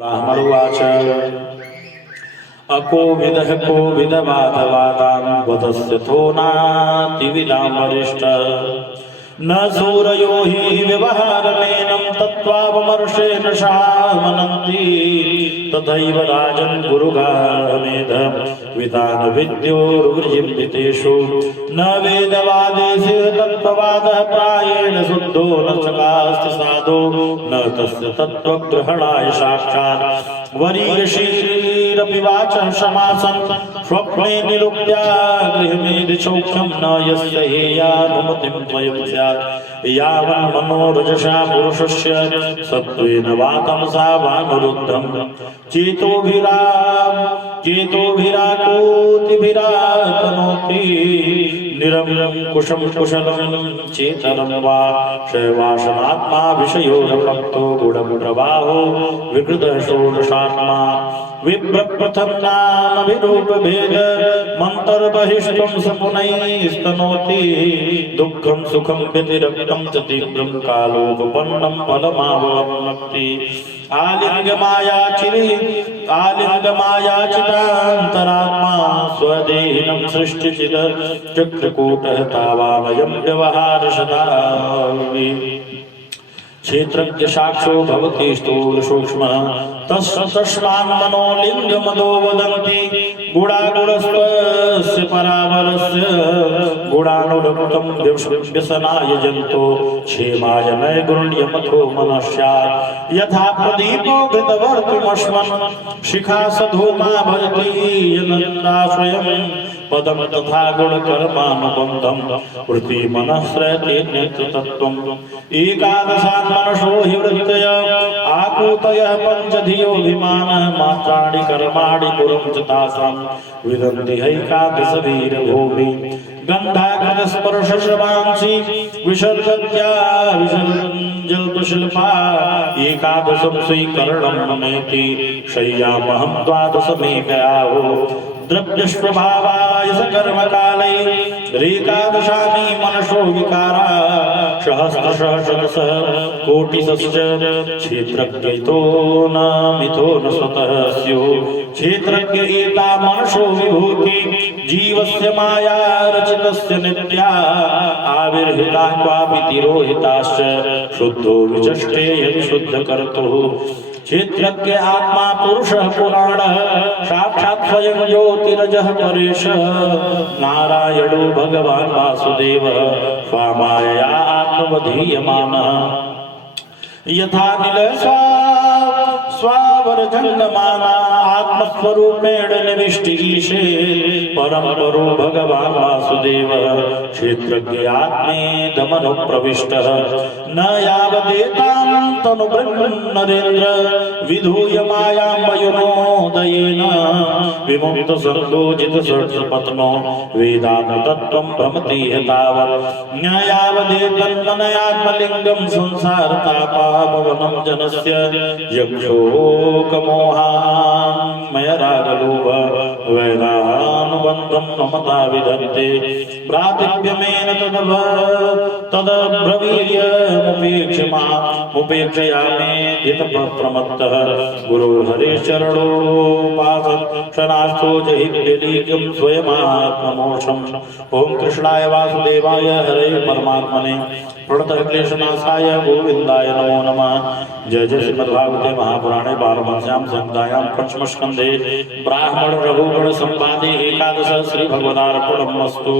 ब्राह्मणुवाच अकोविदः कोविदवादवादान् वदस्यथो नातिविदां वरिष्ठ न सूरयो हि व्यवहारमेनं तत्त्वावमर्षेण शामनन्ति तथैव राजन् गुरुगामेध विदान विद्योर्वृजिम्बितेषु न वेदवादेषु तत्त्ववादः प्रायेण शुद्धो न सकास्ति साधो न तस्य तत्त्वग्रहणाय साक्षात् वरीयशीरपि वाचः समासन् स्वप्ने निरुक्त्या गृहमेधिसौख्यं न यस्य हेयानुमतिं त्वयं स्यात् यावन् मनोरजसा पुरुषस्य सत्त्वेन वा तमसा वा निरुद्धं चेतोभिराकोतिभिरातनोति निरङ्कुशं कुशलं चेतनं वा शैवासनात्मा विषयोरभक्तो गुणप्रवाहो विकृतः षोडशात्मा विप्रप्रथम नामभिरूपभेद मन्तर्बहिष्ठं सपुनैस्तनोति दुःखं सुखं व्यतिरक्तं च तीव्रं कालोपपन्नं फलमावप्नोति आलिङ्गमायाचितान्तरात्मा स्वदेहिनं सृष्टिचिद चक्रकूटः तावानयं व्यवहारशदावि क्षेत्रज्ञ साक्षो भवति स्थूल सूक्ष्म तस्मान् मनोलिङ्गमदो वदन्ति गुणागुणस्य परावरस्य गुणानुरक्तं व्यसनाय जन्तो क्षेमाय नैगुण्यमथो मनस्यात् यथा प्रदीपो घृतवर्तिमश्मन् शिखा सधूमा भजति यनन्दा स्वयं पदं तथा गुणकर्मानुबन्धं वृत्ति मनःश्रयते नेत्रतत्त्वम् एकादशान् मनसो हि वृत्तय आकूतयः पञ्चधियोऽभिमानः मात्राणि कर्माणि कुर्वन्ति च तासां विदन्ति हैकादशवीरभूमि गन्धाकृतस्पर्शश्रवांसि विसर्जत्या विसर्जल्पशिल्पा एकादशं स्वीकरणं ममेति शय्यामहं द्वादशमेकयाहो द्रव्यस्वभावाय सकर्मकाले रेकादशानि मनसो विकारा सहस्रशः शतशः कोटिशश्च क्षेत्रज्ञतो न मिथो न स्वतः स्युः क्षेत्रज्ञ एता मनसो विभूति जीवस्य माया रचितस्य नित्या आविर्हिता क्वापि तिरोहिताश्च शुद्धो विचष्टे यद्शुद्धकर्तुः क्षेत्रज्ञ आत्मा पुरुषः पुराणः साक्षात् स्वयं ज्योतिरजः परेशः नारायणो भगवान् वासुदेवः स्वामायया आत्मवधीयमानः यथा स्वावरजङ्गमाना आत्मस्वरूपेण निविष्टिगीशे परमपरो भगवान् वासुदेवः क्षेत्रज्ञ आत्मेदमनुप्रविष्टः न यावदेतां तनुभृन्नरेन्द्र विधूय मायां वयुनोदयेन विमुक्तसङ्गोजितसहस्रपत्नो वेदान्ततत्त्वं भ्रमति तावत् न यावदेतन्मनयात्मलिङ्गं संसारतापापवनं जनस्य यक्षोकमोहान्मयरागलोभ वैरानुबन्धं ममता विधत्ते प्रातिभ्यमेन तदभ्रवीर्यमुपेक्षयामेधितप्रमत्तः गुरुर्हरिश्चरणोपासनार्थो जहिव्यलीकं स्वयमात्ममोक्षम् ॐ कृष्णाय वासुदेवाय हरे परमात्मने प्रणतक्लेशनाशाय गोविन्दाय नमो नमः। जय जय श्रीमद्भागवते महापुराणे पारमहंस्यां संहितायां पंचमस्कन्धे ब्राह्मण रघुगण संवादे एकादश श्री भगवदार्पणमस्तु।